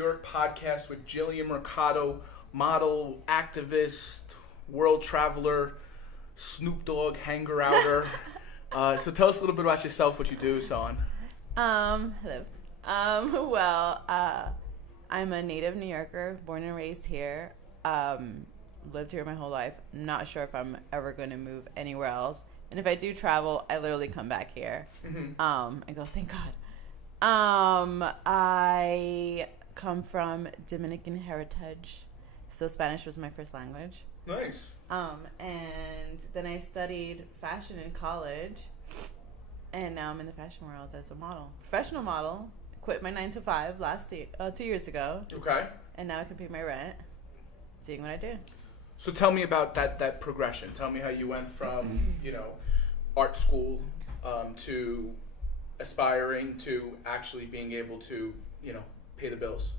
York podcast with Jillian Mercado, model, activist, world traveler, Snoop Dogg hanger-outer. So tell us a little bit about yourself, what you do, so on. Hello. I'm a native New Yorker, born and raised here. Lived here my whole life. Not sure if I'm ever going to move anywhere else. And if I do travel, I literally come back here. And go, thank God. I come from Dominican heritage, so Spanish was my first language. Nice. And then I studied fashion in college, and now I'm in the fashion world as a model, professional model. Quit my 9 to 5 2 years ago. Okay. And now I can pay my rent, doing what I do. So tell me about that progression. Tell me how you went from, art school to aspiring to actually being able to, pay the bills.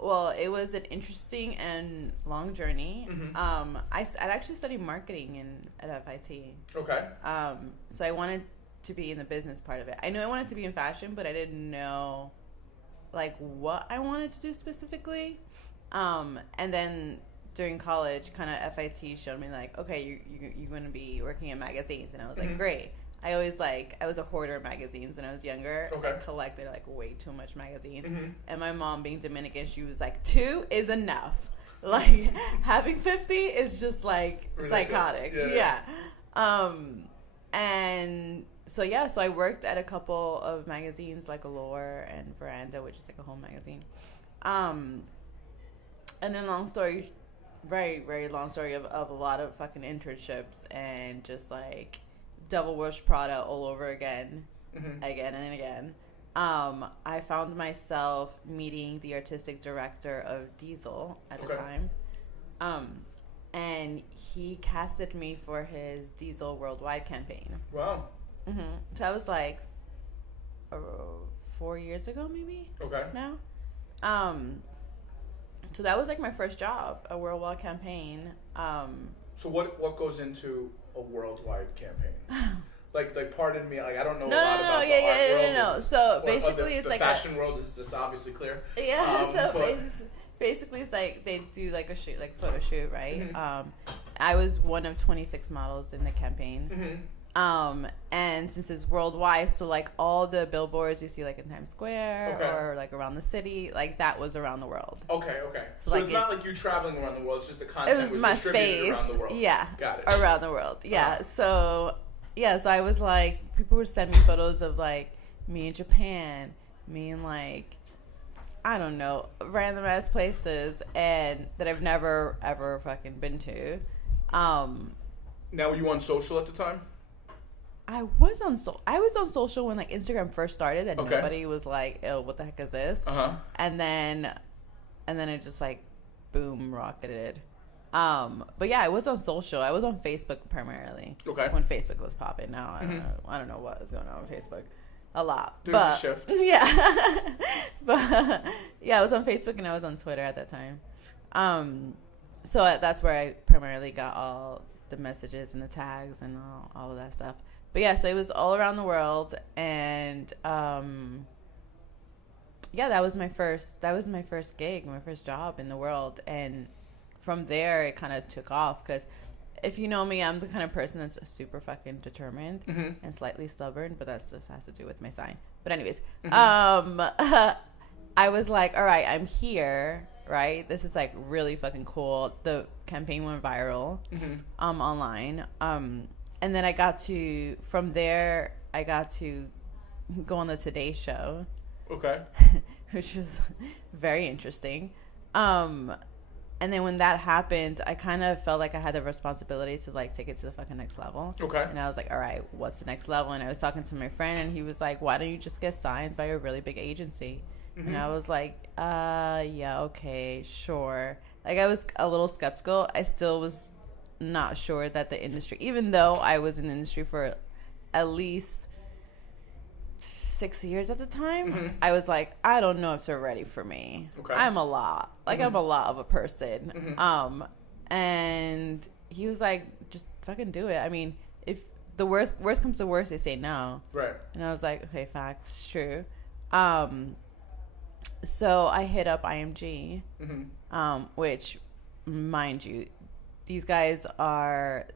Well, it was an interesting and long journey. I'd actually studied marketing at FIT. Okay. So I wanted to be in the business part of it. I knew I wanted to be in fashion, but I didn't know, what I wanted to do specifically. And then during college, kind of FIT showed me, okay, you're going to be working in magazines. And I was like, great. I was a hoarder of magazines when I was younger. Okay. I collected way too much magazines. And my mom, being Dominican, she was like, 2 is enough. Having 50 is just ridiculous. Psychotic. Yeah. And so I worked at a couple of magazines like Allure and Veranda, which is a home magazine. And then very, very long story of a lot of fucking internships and just Devil Wears Prada all over again and again. I found myself meeting the artistic director of Diesel at the time. And he casted me for his Diesel Worldwide campaign. Wow. So that was 4 years ago, maybe. Okay. Now. So that was my first job, a worldwide campaign. So what goes into a worldwide campaign? Pardon me, I don't know a lot about the art world. No. So basically, the fashion world it's obviously clear. Yeah. Basically, it's they do a shoot, photo shoot, right? I was one of 26 models in the campaign. And since it's worldwide, so all the billboards you see in Times Square or around the city, that was around the world. Okay. So it's not like you traveling around the world, it's just the content was my distributed face. Around the world. Yeah. Got it. Around the world. Yeah. So I was people would send me photos of me in Japan, me in I don't know, random ass places and that I've never ever fucking been to. Now were you on social at the time? I was on social when Instagram first started, and nobody was "Ew, what the heck is this?" And then it just boom rocketed. But yeah, I was on social. I was on Facebook primarily. Okay. When Facebook was popping. Now I don't know what is going on Facebook. A lot. There's a shift. Yeah. But yeah, I was on Facebook and I was on Twitter at that time. So that's where I primarily got all the messages and the tags and all of that stuff. But yeah, so it was all around the world, and that was my first gig, my first job in the world, and from there it kind of took off. Because if you know me, I'm the kind of person that's super fucking determined and slightly stubborn, but that just has to do with my sign. But anyways, I was all right, I'm here, right? This is really fucking cool. The campaign went viral online. And then from there, I got to go on the Today Show. Okay. Which was very interesting. And then when that happened, I kind of felt like I had the responsibility to take it to the fucking next level. Okay. And I was all right, what's the next level? And I was talking to my friend, and he was why don't you just get signed by a really big agency? And I was yeah, okay, sure. I was a little skeptical. I still was not sure that the industry, even though I was in the industry for at least 6 years at the time, I was I don't know if they're ready for me. Okay. I'm a lot. I'm a lot of a person. And he was just fucking do it. I mean, if the worst comes to worst, they say no. Right. And I was okay, facts, true. So I hit up IMG, which, mind you, these guys are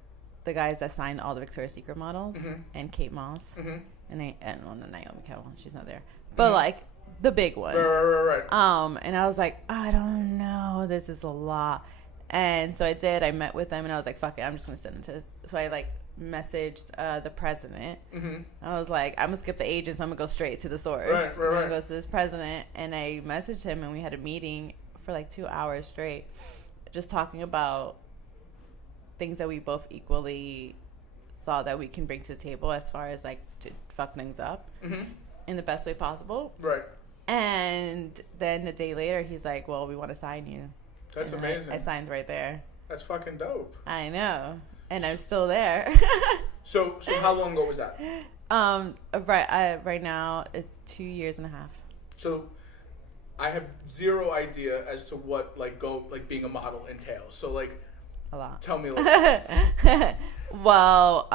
the guys that signed all the Victoria's Secret models and Kate Moss and Naomi Campbell. She's not there, but like the big ones. Right. And I was like, I don't know, this is a lot. And so I did. I met with them, and I was like, fuck it, I'm just gonna send them to this. So I like messaged the president. I was like, I'm gonna skip the agents, I'm gonna go straight to the source. I'm gonna go to this president, and I messaged him, and we had a meeting for like 2 hours straight, just talking about things that we both equally thought that we can bring to the table as far as like to fuck things up in the best way possible. Right. And then a day later, he's like, well, we want to sign you. That's and amazing. I signed right there. That's fucking dope. I know. And I'm still there. So how long ago was that? Right now, 2.5 years. So I have zero idea as to what being a model entails. So like a lot. Tell me a little. Well,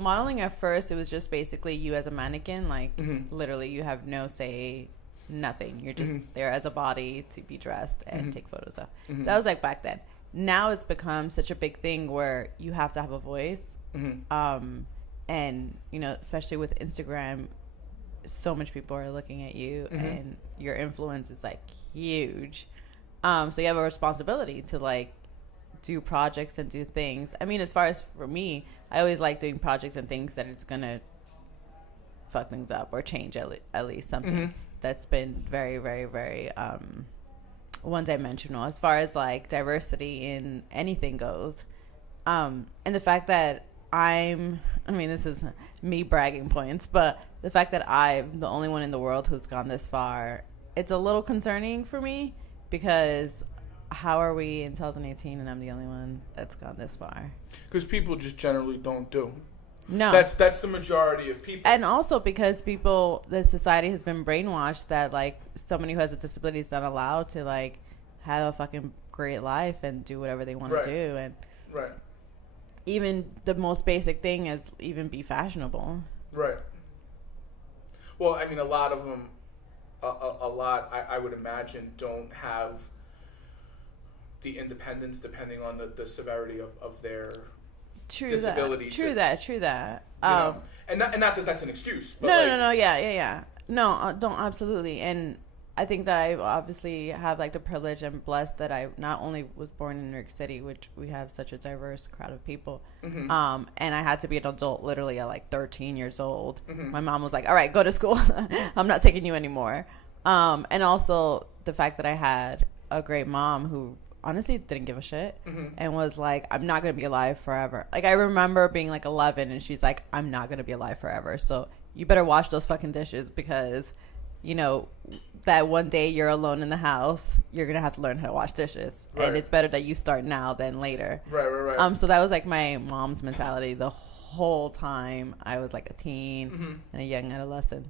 modeling at first, it was just basically you as a mannequin. Like literally you have no say, nothing. You're just there as a body to be dressed and take photos of. That was like back then. Now it's become such a big thing where you have to have a voice. And, you know, especially with Instagram, so much people are looking at you and your influence is like huge. So you have a responsibility to like do projects and do things. I mean, as far as for me, I always like doing projects and things that it's going to fuck things up or change at least something that's been very, very, very one-dimensional as far as like diversity in anything goes. And the fact that this is me bragging points, but the fact that I'm the only one in the world who's gone this far, it's a little concerning for me, because how are we in 2018 and I'm the only one that's gone this far? Because people just generally don't do. No. That's the majority of people. And also because the society has been brainwashed that like somebody who has a disability is not allowed to like have a fucking great life and do whatever they want to do. And even the most basic thing is even be fashionable. Right. Well, I mean, a lot of them, I would imagine, don't have the independence depending on the severity of their disability. True that. And not that that's an excuse. But No. Yeah. No, don't, absolutely. And I think that I obviously have like the privilege and blessed that I not only was born in New York City, which we have such a diverse crowd of people, and I had to be an adult literally at like 13 years old. My mom was like, all right, go to school. I'm not taking you anymore. And also the fact that I had a great mom who honestly didn't give a shit and was like, I'm not going to be alive forever. Like, I remember being like 11 and she's like, I'm not going to be alive forever. So you better wash those fucking dishes, because, you know, that one day you're alone in the house, you're going to have to learn how to wash dishes. Right. And it's better that you start now than later. Right. So that was like my mom's mentality the whole time I was like a teen and a young adolescent.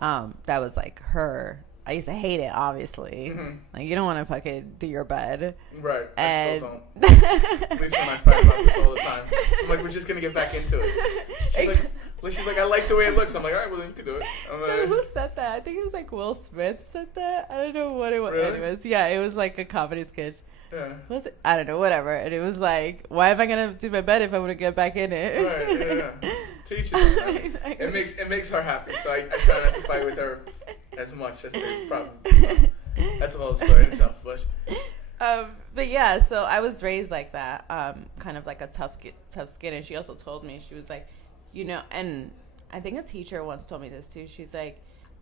That was like her. I used to hate it, obviously. Like, you don't want to fucking do your bed. Right. I still don't. At least when I fight about this all the time. I'm like, we're just going to get back into it. She's like, I like the way it looks. I'm like, all right, well, then you can do it. So who said that? I think it was like Will Smith said that. I don't know what it was. Really? Anyways, yeah, it was like a comedy sketch. Yeah. Was it? I don't know, whatever. And it was like, why am I going to do my bed if I want to get back in it? Right, yeah. Teach it. Exactly. It makes her happy, so I try not to fight with her as much as they probably. That's a whole story in itself, but yeah, so I was raised like that, kind of like a tough skin. And she also told me, she was like, you know, and I think a teacher once told me this too. She's like,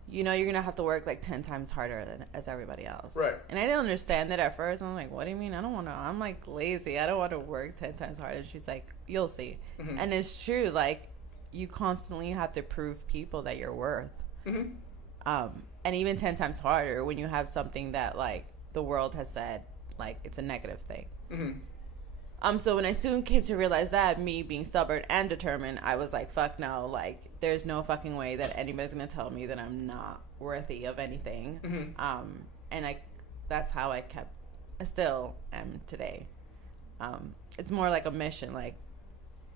you know, you're gonna have to work like 10 times harder as everybody else. Right. And I didn't understand it at first. I'm like, what do you mean? I don't want to. I'm like lazy. I don't want to work 10 times harder. She's like, you'll see. And it's true. Like, you constantly have to prove people that you're worth. And even 10 times harder when you have something that like the world has said like it's a negative thing. So when I soon came to realize that, me being stubborn and determined, I was like, fuck no, like there's no fucking way that anybody's gonna tell me that I'm not worthy of anything. And that's how I still am today. It's more like a mission. Like,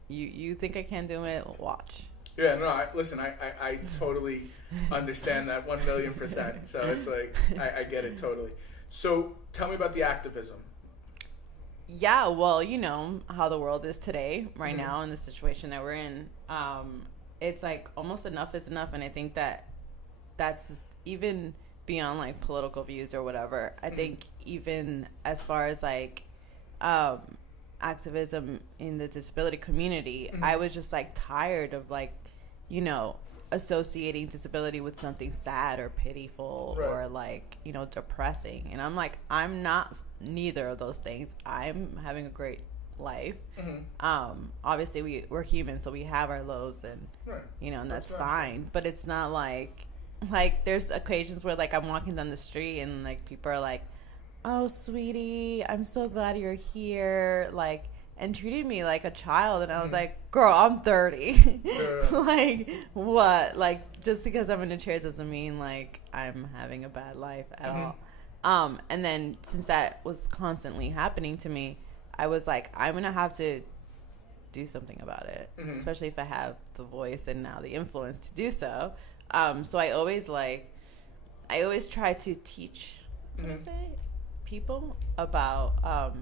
you think I can do it? Watch. Yeah, no, I totally understand that 1,000,000%. So it's like, I get it totally. So tell me about the activism. Yeah, well, you know how the world is today, right Mm-hmm. now, in the situation that we're in. It's like almost enough is enough, and I think that that's even beyond like political views or whatever. I think even as far as like um, activism in the disability community, I was just like tired of like, you know, associating disability with something sad or pitiful Right. or like, you know, depressing. And I'm like, I'm not neither of those things. I'm having a great life. Obviously we're human, so we have our lows and Right. you know, and that's That's fine. But it's not like there's occasions where like I'm walking down the street and like people are like, "Oh, sweetie, I'm so glad you're here," like, and treated me like a child, and I was like, "Girl, I'm 30." Yeah. Like, what? Like, just because I'm in a chair doesn't mean like I'm having a bad life at all. And then since that was constantly happening to me, I was like, I'm gonna have to do something about it, especially if I have the voice and now the influence to do so. So I always try to teach, people about,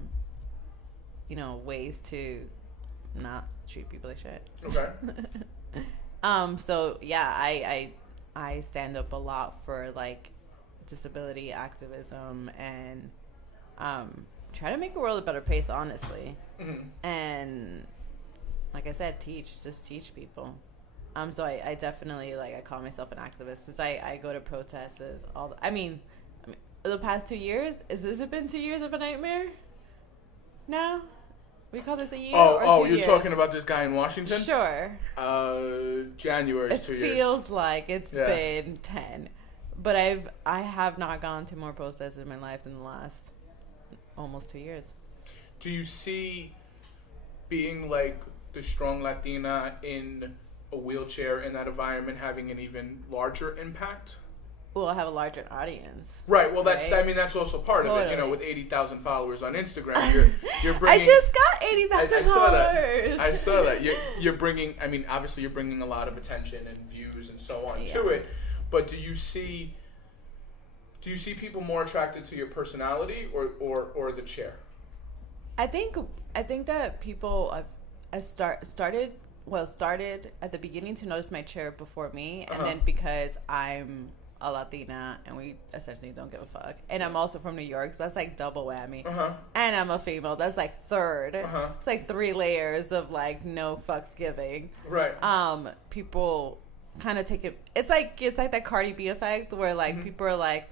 you know, ways to not treat people like shit. Okay. So yeah, I stand up a lot for like disability activism and try to make the world a better place, honestly. And like I said, just teach people. So I definitely I call myself an activist since I go to protests I mean the past 2 years. Has it been 2 years of a nightmare? No, we call this a year. You're years? talking about this guy in Washington? Sure. January's It 2 years. feels like it's been 10, but I have not gone to more protests in my life than the last almost 2 years. Do you see being like the strong Latina in a wheelchair in that environment having an even larger impact? Well, I have a larger audience. Right. Well, right? that's also part of it. You know, with 80,000 followers on Instagram, you're bringing. I just got 80,000 followers. I saw that. You're bringing. I mean, obviously, you're bringing a lot of attention and views and so on to it. But do you see people more attracted to your personality or the chair? I think that people started at the beginning to notice my chair before me, and then because I'm a Latina and we essentially don't give a fuck, and I'm also from New York, so that's like double whammy. And I'm a female, that's like third. It's like 3 layers of like no fucks giving. Right. People kind of take it. It's like that Cardi B effect where like people are like,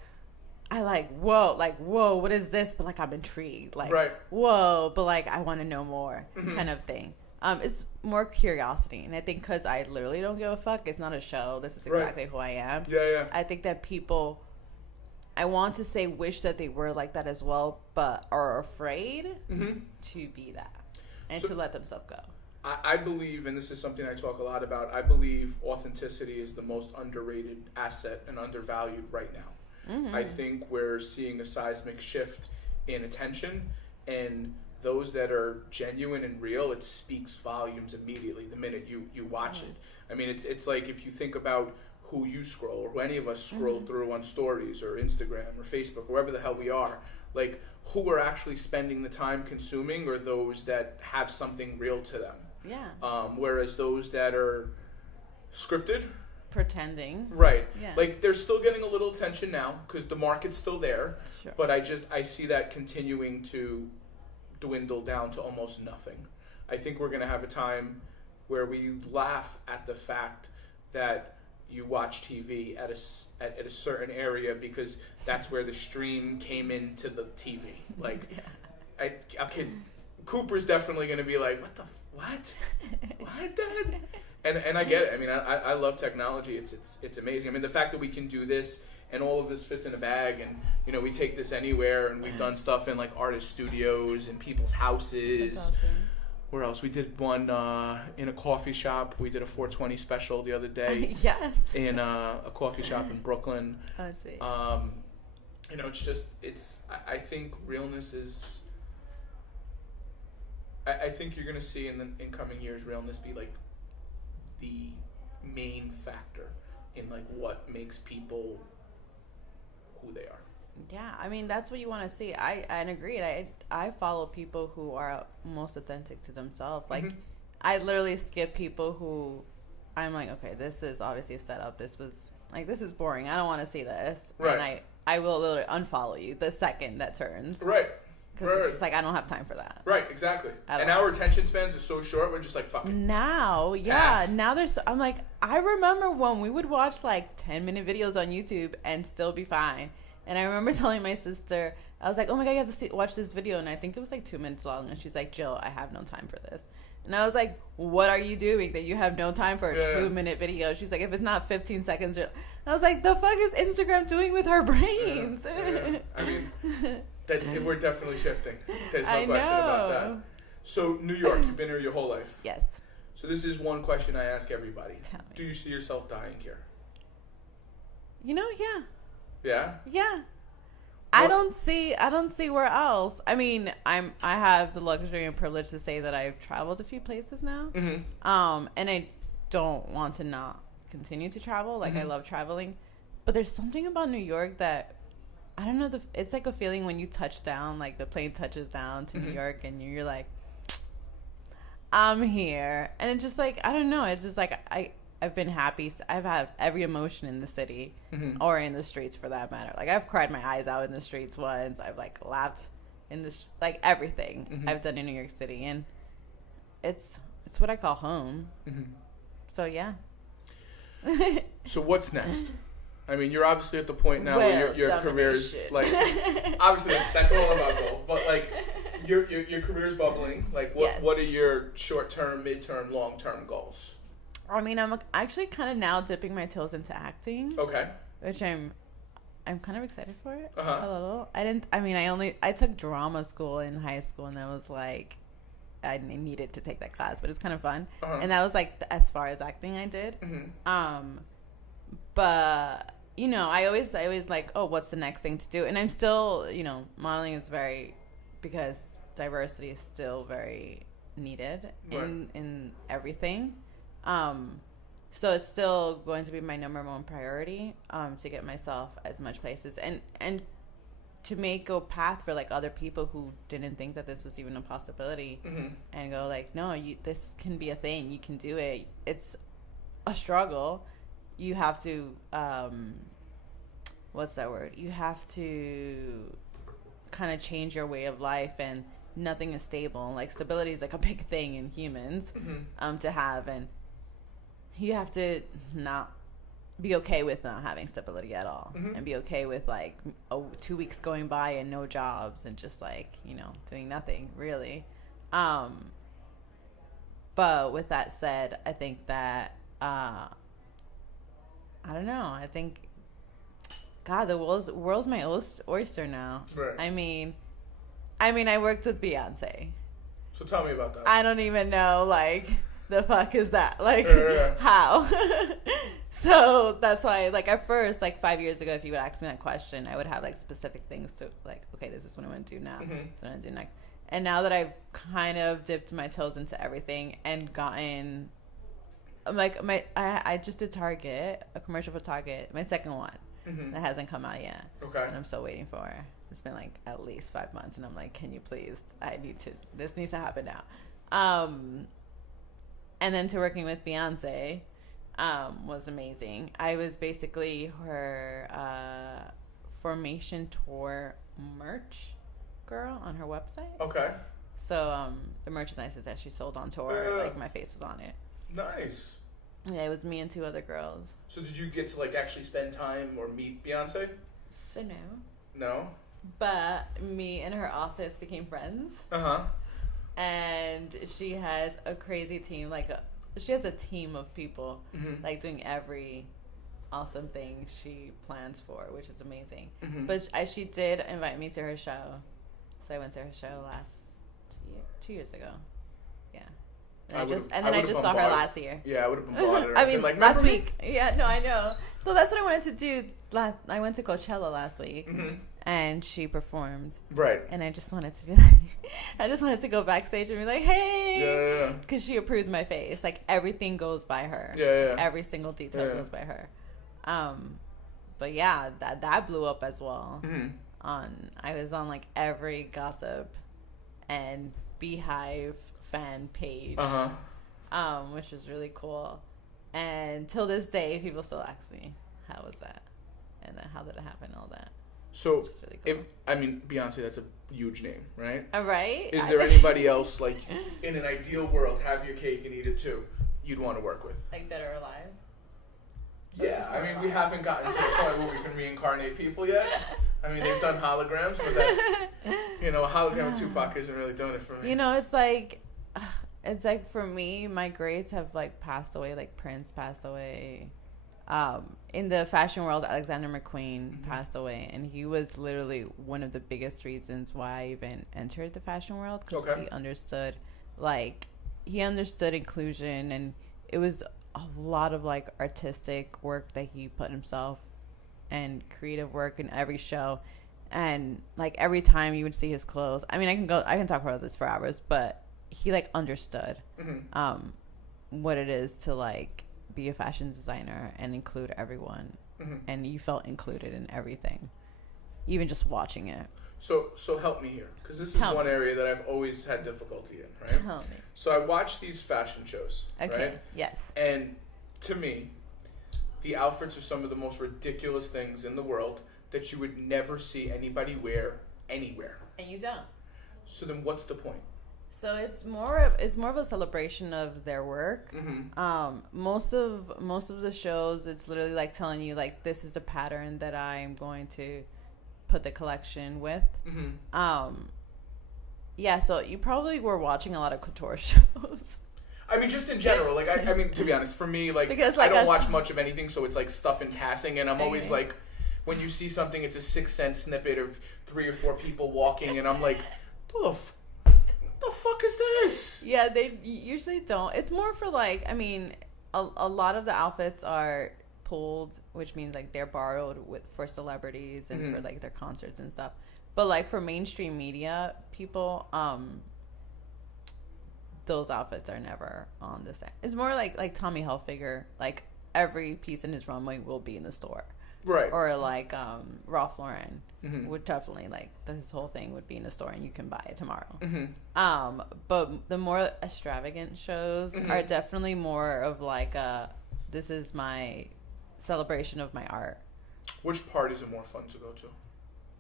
I whoa, what is this? But like I'm intrigued, like right. Whoa, but like I want to know more, kind of thing. It's more curiosity, and I think because I literally don't give a fuck, it's not a show. This is exactly who I am. Yeah. I think that people, I want to say, wish that they were like that as well, but are afraid to be that and to let themselves go. I believe, and this is something I talk a lot about, I believe authenticity is the most underrated asset and undervalued right now. I think we're seeing a seismic shift in attention, and those that are genuine and real, it speaks volumes immediately the minute you watch it. I mean, it's like if you think about who you scroll, or who any of us scroll through on stories or Instagram or Facebook, wherever the hell we are, like who are actually spending the time consuming are those that have something real to them. Yeah. Whereas those that are scripted, pretending, right? Yeah. Like they're still getting a little attention now because the market's still there. Sure. But I see that continuing to dwindle down to almost nothing. I think we're going to have a time where we laugh at the fact that you watch TV at a certain area because that's where the stream came into the TV. Like, Cooper's definitely going to be like, what, Dad? And I get it. I mean, I love technology. It's amazing. I mean, the fact that we can do this and all of this fits in a bag, and you know, we take this anywhere, and we've done stuff in like artist studios and people's houses. That's awesome. Where else? We did one in a coffee shop. We did a 420 special the other day. Yes. In a coffee shop in Brooklyn. Oh, I see. You know, I think realness is. I think you're gonna see in coming years realness be like the main factor in like what makes people who they are? Yeah, I mean, that's what you want to see. I agree. I follow people who are most authentic to themselves. Like, I literally skip people who I'm like, okay, this is obviously a setup. This is boring. I don't want to see this. Right. And I will literally unfollow you the second that turns. Right. Because it's just like, I don't have time for that. Right, exactly. And our attention spans are so short, we're just like, fuck it. Now, yeah. Now I'm like, I remember when we would watch like 10-minute videos on YouTube and still be fine. And I remember telling my sister, I was like, oh my God, you have to watch this video. And I think it was like 2 minutes long. And she's like, Jill, I have no time for this. And I was like, what are you doing that you have no time for a 2-minute video? She's like, if it's not 15 seconds. I was like, the fuck is Instagram doing with our brains? Yeah. I mean, we're definitely shifting. There's no question about that. So, New York, you've been here your whole life. Yes. So this is one question I ask everybody. Tell me. Do you see yourself dying here? Yeah. Yeah? Yeah. I don't see where else. I mean, I have the luxury and privilege to say that I've traveled a few places now. Mm-hmm. And I don't want to not continue to travel. Like, I love traveling. But there's something about New York that, I don't know, it's like a feeling when you touch down, like the plane touches down to New York and you're like, I'm here. And it's just like, I don't know. It's just like, I've been happy. I've had every emotion in the city or in the streets for that matter. Like, I've cried my eyes out in the streets once. I've like laughed in the, like everything I've done in New York City. And it's what I call home. So yeah. So what's next? I mean, you're obviously at the point now where your career's like, obviously that's all about goal, but like your career's bubbling. Like, what are your short-term, mid-term, long-term goals? I mean, I'm actually kind of now dipping my toes into acting. Okay. Which I'm kind of excited for it a little. I took drama school in high school, and that was like, I needed to take that class, but it's kind of fun. And that was like as far as acting I did. But you know, I always like, oh, what's the next thing to do? And I'm still, you know, modeling is because diversity is still very needed in everything. So it's still going to be my number one priority, to get myself as much places and to make a path for like other people who didn't think that this was even a possibility, and go like, no, this can be a thing. You can do it. It's a struggle. You have to, what's that word? You have to kind of change your way of life, and nothing is stable. Like, stability is like a big thing in humans, to have, and you have to not be okay with not having stability at all, and be okay with like 2 weeks going by and no jobs and just like, you know, doing nothing really. But with that said, I think that, I don't know. I think, God, the world's my oyster now. Right. I mean, I worked with Beyonce. So tell me about that. I don't even know, like, the fuck is that? Like, how? So that's why, like, at first, like 5 years ago, if you would ask me that question, I would have like specific things to like, okay, this is what I want to do now. This is what I want to do next. And now that I've kind of dipped my toes into everything and gotten, like, I just did Target, a commercial for Target, my second one that hasn't come out yet. Okay. And I'm still waiting for it. It's been like at least 5 months, and I'm like, can you please? This needs to happen now. And then to working with Beyonce was amazing. I was basically her formation tour merch girl on her website. Okay. So the merchandise that she sold on tour, like my face was on it. Nice. Yeah, it was me and 2 other girls. So did you get to like actually spend time or meet Beyonce? So no. No? But me and her office became friends. And she has a crazy team. She has a team of people like doing every awesome thing she plans for, which is amazing. But she did invite me to her show. So I went to her show 2 years ago. Yeah. And I just saw her last year. Yeah, I would have been bothered. I mean, like, last week. Yeah, no, I know. So that's what I wanted to do. I went to Coachella last week, and she performed. Right. And I just wanted to be like, I just wanted to go backstage and be like, hey. Yeah. Because she approved my face. Like, everything goes by her. Yeah. Like, every single detail goes by her. But yeah, that blew up as well. Mm-hmm. I was on like every gossip and Beehive fan page. Which was really cool. And till this day, people still ask me, how was that? And then how did it happen, all that. So, really cool. Beyonce, that's a huge name, right? Right? Is there anybody else, like, in an ideal world, have your cake and eat it too, you'd want to work with? Like dead or alive? Yeah, I mean, we haven't gotten to the point where we can reincarnate people yet. I mean, they've done holograms, but that's, a hologram of Tupac isn't really doing it for me. It's like for me, my greats have like passed away. Like Prince passed away. In the fashion world, Alexander McQueen passed away, and he was literally one of the biggest reasons why I even entered the fashion world, because he understood inclusion, and it was a lot of like artistic work that he put himself and creative work in every show, and like every time you would see his clothes. I mean, I can talk about this for hours, but he like understood what it is to like be a fashion designer and include everyone, and you felt included in everything, even just watching it. So help me here, because this is one area that I've always had difficulty in, right? Tell me. So I watch these fashion shows, right? Yes. And to me, the outfits are some of the most ridiculous things in the world that you would never see anybody wear anywhere. And you don't. So then what's the point? So it's more of a celebration of their work. Most of the shows, it's literally like telling you like, this is the pattern that I'm going to put the collection with. Yeah, so you probably were watching a lot of couture shows. I mean, just in general, like, I mean, to be honest, for me, like, because, like, I don't watch much of anything, so it's like stuff in passing, and I'm always like, when you see something, it's a 6-cent snippet of 3 or 4 people walking, and I'm like, what the fuck is this? Yeah, they usually don't. It's more for like, I mean, a lot of the outfits are pulled, which means like they're borrowed for celebrities and for like their concerts and stuff. But like for mainstream media people, those outfits are never on the set. It's more like Tommy Hilfiger, like every piece in his runway will be in the store. Right. Or like Ralph Lauren would definitely, like, this whole thing would be in the store and you can buy it tomorrow. But the more extravagant shows are definitely more of like this is my celebration of my art. Which parties are more fun to go to?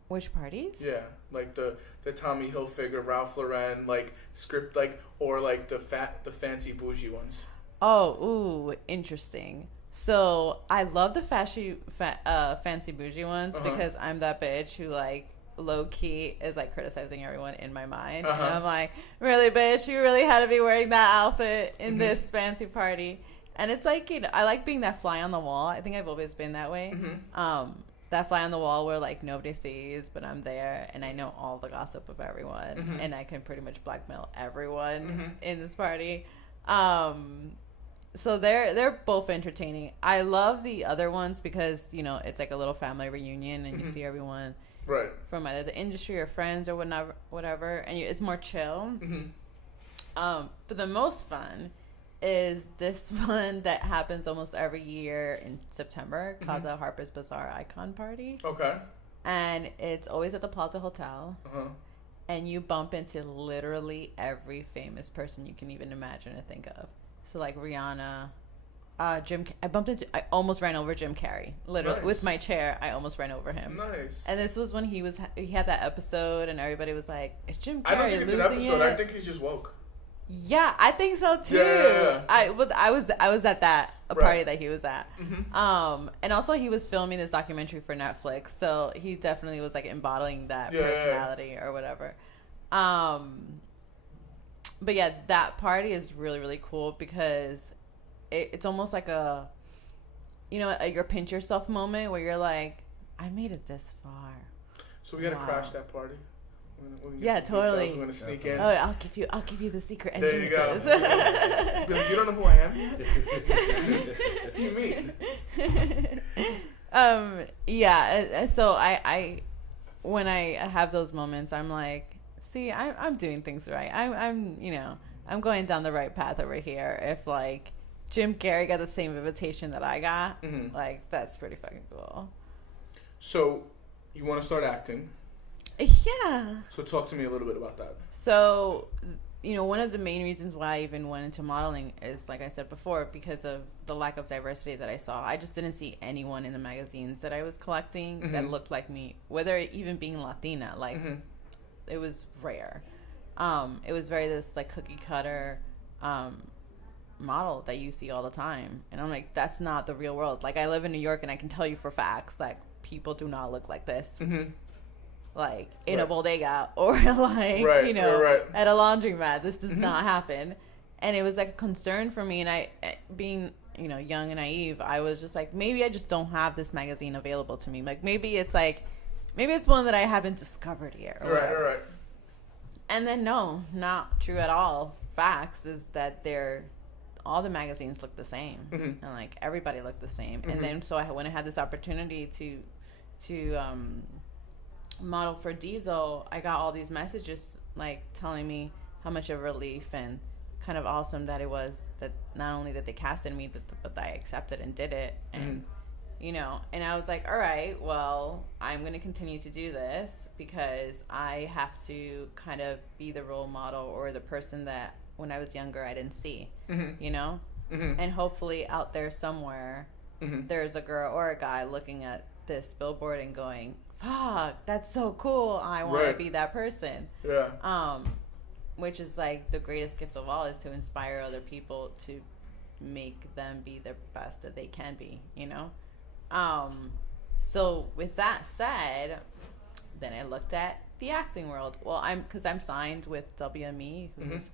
Which parties? Yeah, like the Tommy Hilfiger, Ralph Lauren, like script, like, or like the fancy bougie ones. Oh, ooh, interesting. So I love the fancy bougie ones because I'm that bitch who like low key is like criticizing everyone in my mind, and I'm like, really, bitch, you really had to be wearing that outfit in this fancy party. And it's like, I like being that fly on the wall. I think I've always been that way. That fly on the wall where like nobody sees, but I'm there and I know all the gossip of everyone, and I can pretty much blackmail everyone in this party. So they're both entertaining. I love the other ones because, it's like a little family reunion and you see everyone from either the industry or friends or whatever, and it's more chill. But the most fun is this one that happens almost every year in September called the Harper's Bazaar Icon Party. Okay. And it's always at the Plaza Hotel. And you bump into literally every famous person you can even imagine or think of. So like Rihanna, I almost ran over Jim Carrey. Literally with my chair, I almost ran over him. Nice. And this was when he had that episode, and everybody was like, "Is Jim Carrey I don't think it's losing an episode. it?" I think he's just woke. Yeah, I think so too. Yeah. I was at that party that he was at. And also he was filming this documentary for Netflix, so he definitely was like embodying that personality or whatever. But yeah, that party is really, really cool because it's almost like a your pinch yourself moment where you're like, I made it this far. So we gotta crash that party. Yeah, totally. We're gonna sneak in. Oh, I'll give you the secret entrances. There you go. Like, you don't know who I am? What do you mean? Yeah. So I when I have those moments, I'm like, see, I'm doing things right. I'm I'm going down the right path over here. If like Jim Carrey got the same invitation that I got, like that's pretty fucking cool. So you want to start acting? Yeah. So talk to me a little bit about that. So, one of the main reasons why I even went into modeling is, like I said before, because of the lack of diversity that I saw. I just didn't see anyone in the magazines that I was collecting that looked like me, whether even being Latina. Like, it was rare. It was very this, like, cookie cutter model that you see all the time. And I'm like, that's not the real world. Like, I live in New York, and I can tell you for facts that people do not look like this. Like in a bodega or like at a laundromat. This does not happen. And it was like a concern for me, and I, being young and naive, I was just like, maybe I just don't have this magazine available to me. Like maybe it's one that I haven't discovered yet. Right. And then no, not true at all. Facts is that all the magazines look the same, and like everybody looked the same. And then so when I had this opportunity to model for Diesel, I got all these messages like telling me how much of a relief and kind of awesome that it was that not only that they casted me, but that I accepted and did it. And and I was like, all right, well, I'm going to continue to do this because I have to kind of be the role model or the person that when I was younger I didn't see, and hopefully out there somewhere there's a girl or a guy looking at this billboard and going, fuck, that's so cool, I want to be that person. Which is like the greatest gift of all, is to inspire other people to make them be the best that they can be, so with that said, then I looked at the acting world. Well, because I'm signed with WME, who's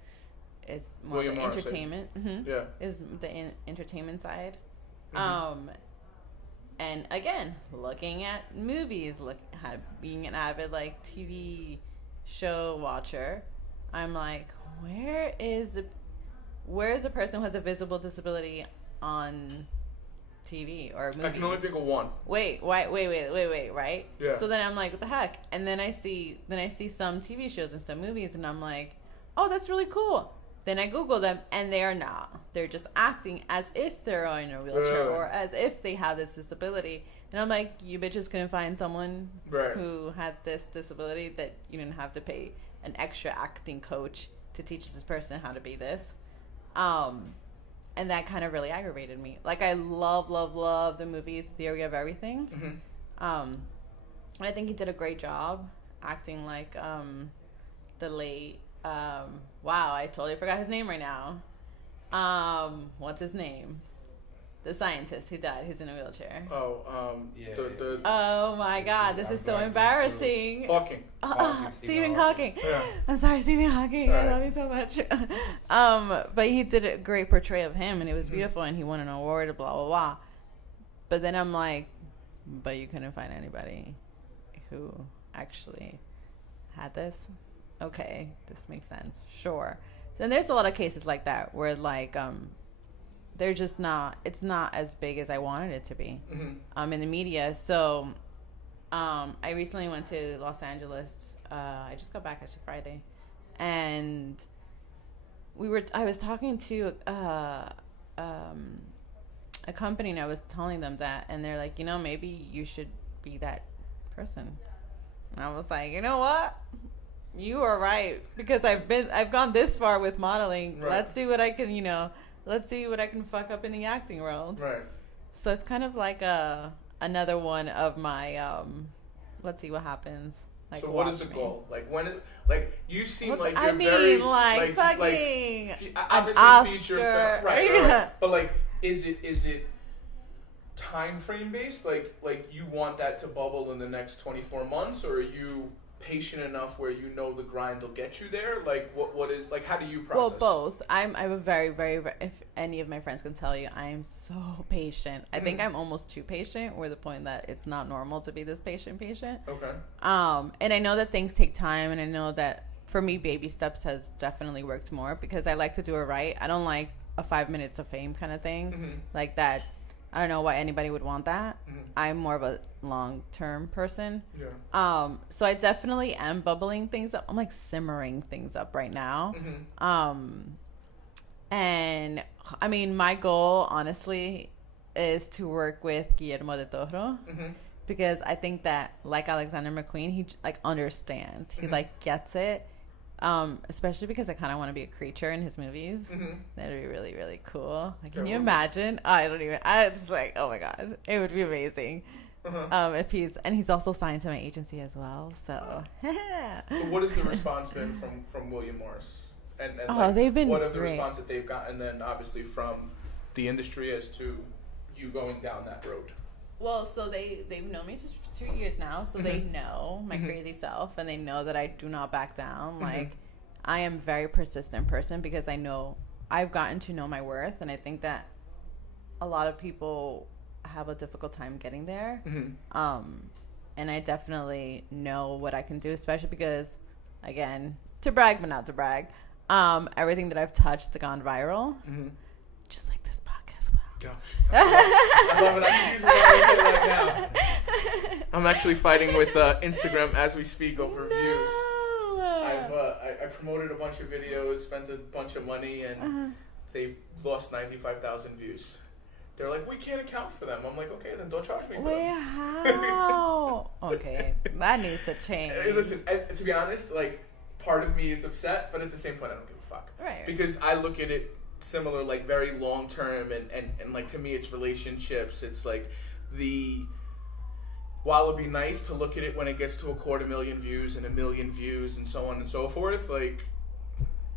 is more William the Morris entertainment is the entertainment side. And again, looking at movies, being an avid like TV show watcher, I'm like, where is a person who has a visible disability on TV or movies? I can only think of one. Wait, right? Yeah. So then I'm like, what the heck? And then I see some TV shows and some movies, and I'm like, oh, that's really cool. Then I Google them, and they are not. They're just acting as if they're in a wheelchair or as if they have this disability. And I'm like, you bitches couldn't find someone who had this disability that you didn't have to pay an extra acting coach to teach this person how to be this. And that kind of really aggravated me. Like, I love the movie Theory of Everything. And I think he did a great job acting like the late... wow, I totally forgot his name right now. What's his name? The scientist who died, who's in a wheelchair. Oh my God, this is so embarrassing. Hawking. Stephen Hawking. Yeah. I'm sorry, Stephen Hawking. Sorry. I love you so much. But he did a great portrayal of him, and it was beautiful, and he won an award, blah, blah, blah. But then I'm like, but you couldn't find anybody who actually had this? Okay, this makes sense. Sure. Then there's a lot of cases like that where like they're just not, it's not as big as I wanted it to be in the media. So I recently went to Los Angeles. I just got back actually Friday, and I was talking to a company, and I was telling them that, and they're like, maybe you should be that person. And I was like, you know what? You are right, because I've gone this far with modeling. Right. Let's see what I can fuck up in the acting world. Right. So it's kind of like another one of my let's see what happens. Like, so what is the goal? Like you seem like you're fucking obviously Oscar. feature film, right? But like, is it time frame based? Like you want that to bubble in the next 24 months, or are you patient enough where the grind will get you there? Like what is, like, how do you process? Well, both. I'm a very, very, if any of my friends can tell you, I am so patient. I think I'm almost too patient, or the point that it's not normal to be this patient. Okay. And I know that things take time, and I know that for me, baby steps has definitely worked more, because I like to do it right. I don't like a 5 minutes of fame kind of thing. Like that I don't know why anybody would want that. I'm more of a long-term person. Yeah. So I definitely am bubbling things up. I'm like simmering things up right now. And I mean, my goal, honestly, is to work with Guillermo del Toro. Because I think that, like Alexander McQueen, he like understands. He like gets it. Especially because I kind of want to be a creature in his movies. That'd be really, really cool. Like, can you imagine? I just like, oh my God, it would be amazing. If he's also signed to my agency as well. So, so what has the response been from William Morris? And like, they've been what of the great. response that they've gotten, then obviously from the industry as to you going down that road? Well, so they've known me for 2 years now, so they know my crazy self, and they know that I do not back down. Like, I am a very persistent person because I know I've gotten to know my worth, and I think that a lot of people have a difficult time getting there. And I definitely know what I can do, especially because, again, to brag but not to brag, everything that I've touched has gone viral, just like this podcast will. Gosh. I love it. I can use it right now. I'm actually fighting with Instagram as we speak over views. I promoted a bunch of videos, spent a bunch of money, and they've lost 95,000 views. They're like, we can't account for them. I'm like, okay, then don't charge me for them. Wait, how? Okay, that needs to change. Listen, to be honest, like, part of me is upset, but at the same point, I don't give a fuck. Right. Because I look at it similar, like very long term, and like to me it's relationships. It's like while it'd be nice to look at it when it gets to 250,000 views and 1 million views and so on and so forth, like,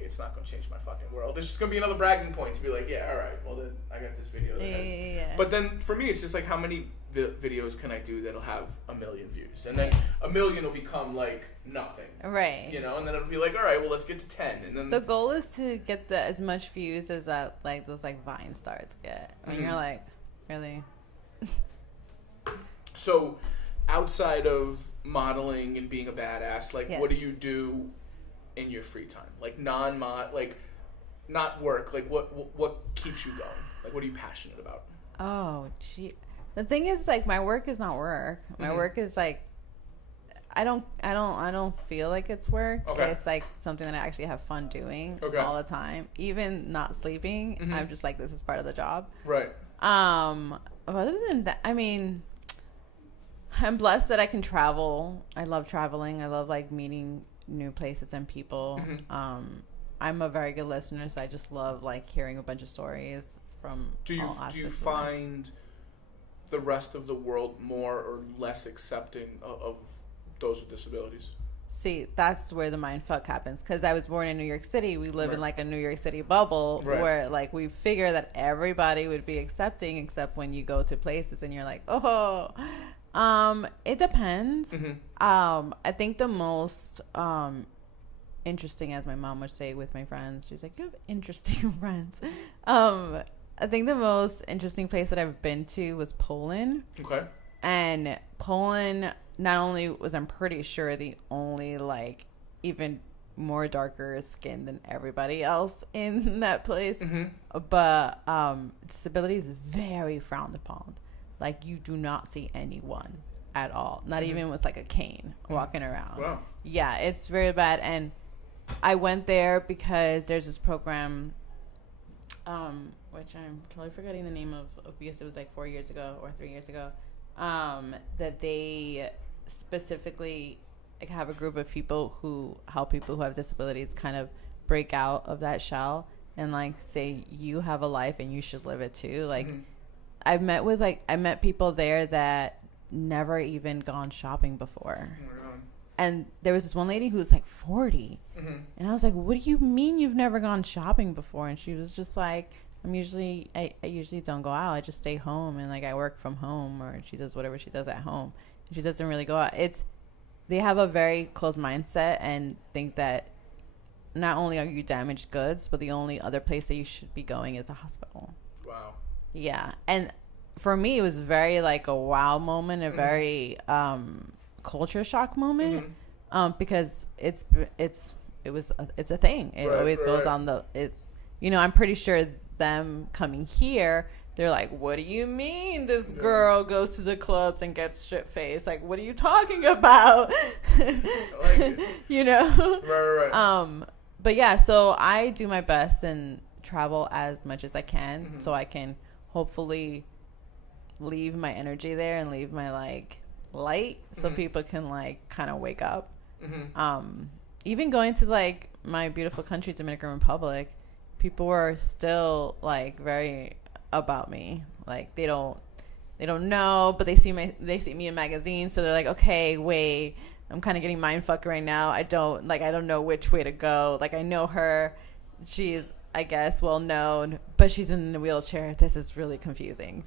it's not going to change my fucking world. It's just going to be another bragging point to be like, yeah, all right, well then I got this video that has. Yeah. But then for me it's just like, how many videos can I do that'll have 1 million views, and then 1 million will become like nothing, right? You know, and then it'll be like, all right, well let's get to 10, and then the goal is to get as much views as that, like those like Vine stars get. And you're like, really? So outside of modeling and being a badass, like, what do you do in your free time? Like not work, like what keeps you going? Like, what are you passionate about? Oh, gee. The thing is, like, my work is not work. My work is like, I don't feel like it's work. Okay. It's like something that I actually have fun doing all the time. Even not sleeping, I'm just like, this is part of the job. Right. Other than that, I mean, I'm blessed that I can travel. I love traveling. I love like meeting new places and people. I'm a very good listener, so I just love like hearing a bunch of stories from do you find the rest of the world more or less accepting of those with disabilities? See, that's where the mind fuck happens, because I was born in New York City. We live in like a New York City bubble where like we figure that everybody would be accepting, except when you go to places and you're like, oh, it depends. I think the most interesting, as my mom would say with my friends, she's like, you have interesting friends. I think the most interesting place that I've been to was Poland. Okay. And Poland not only was, I'm pretty sure, the only like even more darker skin than everybody else in that place, but disability is very frowned upon. Like, you do not see anyone at all, not even with like a cane walking around. Wow. Yeah, it's very bad. And I went there because there's this program, which I'm totally forgetting the name of because it was like 4 years ago or 3 years ago, that they specifically like have a group of people who help people who have disabilities kind of break out of that shell and like say, you have a life and you should live it too. Like, I met people there that never even gone shopping before. And there was this one lady who was like 40. And I was like, what do you mean you've never gone shopping before? And she was just like, I usually don't go out. I just stay home and like I work from home, or she does whatever she does at home. And she doesn't really go out. They have a very closed mindset and think that not only are you damaged goods, but the only other place that you should be going is the hospital. Wow. Yeah. And for me, it was very like a wow moment, a very culture shock moment, because it's a thing. It always goes on I'm pretty sure them coming here, they're like, what do you mean this girl goes to the clubs and gets shit-faced? Like, what are you talking about? Like you know? Right. But yeah, so I do my best and travel as much as I can so I can hopefully leave my energy there and leave my like light so people can like kind of wake up. Even going to like my beautiful country, Dominican Republic, people were still like very about me. Like they don't know, but they see me in magazines, so they're like, okay, wait, I'm kind of getting mind fucked right now. I don't know which way to go. Like I know her, she's I guess well known, but she's in a wheelchair. This is really confusing.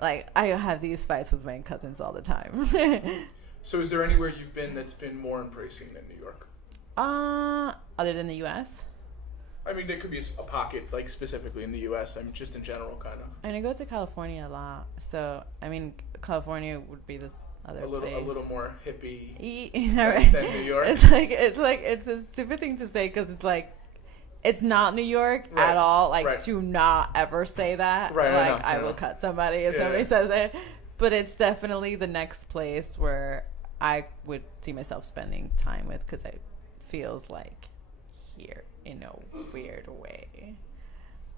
Like I have these fights with my cousins all the time. So is there anywhere you've been that's been more embracing than New York? Other than the U.S.? I mean, there could be a pocket, like specifically in the U.S. I mean, just in general, kind of. And I go to California a lot, so I mean, California would be this other a place. little more hippie Right. than New York. It's a stupid thing to say because it's like it's not New York at all. Like, do not ever say that. Right. Like, I will cut somebody if somebody says it. But it's definitely the next place where I would see myself spending time with because it feels like here in a weird way.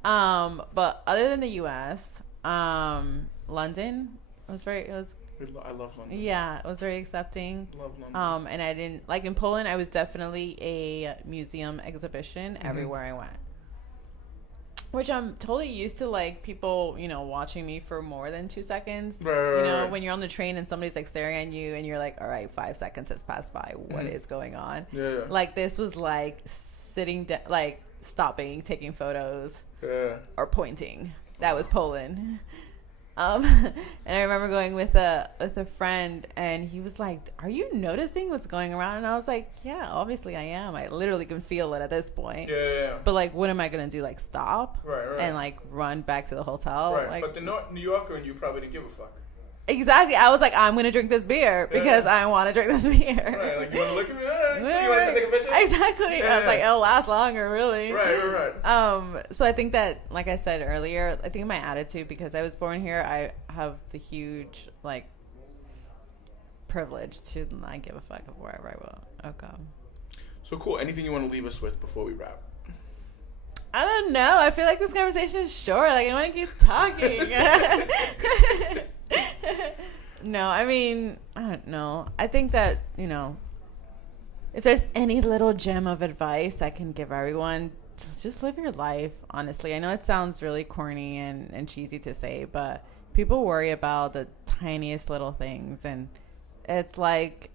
But other than the U.S., London I love London. Yeah, it was very accepting. Love London. And I didn't like in Poland. I was definitely a museum exhibition everywhere I went, which I'm totally used to. Like people, watching me for more than 2 seconds. Right. When you're on the train and somebody's like staring at you, and you're like, all right, 5 seconds has passed by. What is going on? Yeah. Like this was like sitting down, like stopping, taking photos, or pointing. That was Poland. And I remember going with a friend, and he was like, "Are you noticing what's going around?" And I was like, "Yeah, obviously I am. I literally can feel it at this point." Yeah. But like, what am I gonna do? Like, stop? Right. And like run back to the hotel? Right. Like, but the New Yorker and you probably didn't give a fuck. Exactly. I was like, I'm gonna drink this beer because I want to drink this beer. Right. Like, you want to look at me? You want to take a picture? Exactly. I was like, it'll last longer, really. Right. So I think that, like I said earlier, I think my attitude, because I was born here, I have the huge like privilege to not give a fuck of wherever I will. Okay. So cool. Anything you want to leave us with before we wrap? I don't know. I feel like this conversation is short. Like I want to keep talking. No, I mean, I don't know. I think that, if there's any little gem of advice I can give everyone, just live your life, honestly. I know it sounds really corny and cheesy to say, but people worry about the tiniest little things. And it's like,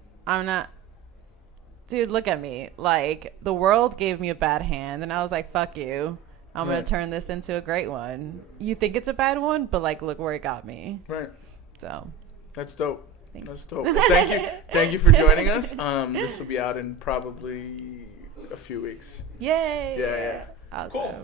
dude, look at me. Like, the world gave me a bad hand, and I was like, fuck you. I'm going to turn this into a great one. You think it's a bad one, but, like, look where it got me. Right. So. That's dope. Thanks. That's dope. Well, thank you. Thank you for joining us. This will be out in probably a few weeks. Yay. Yeah. Awesome. Cool.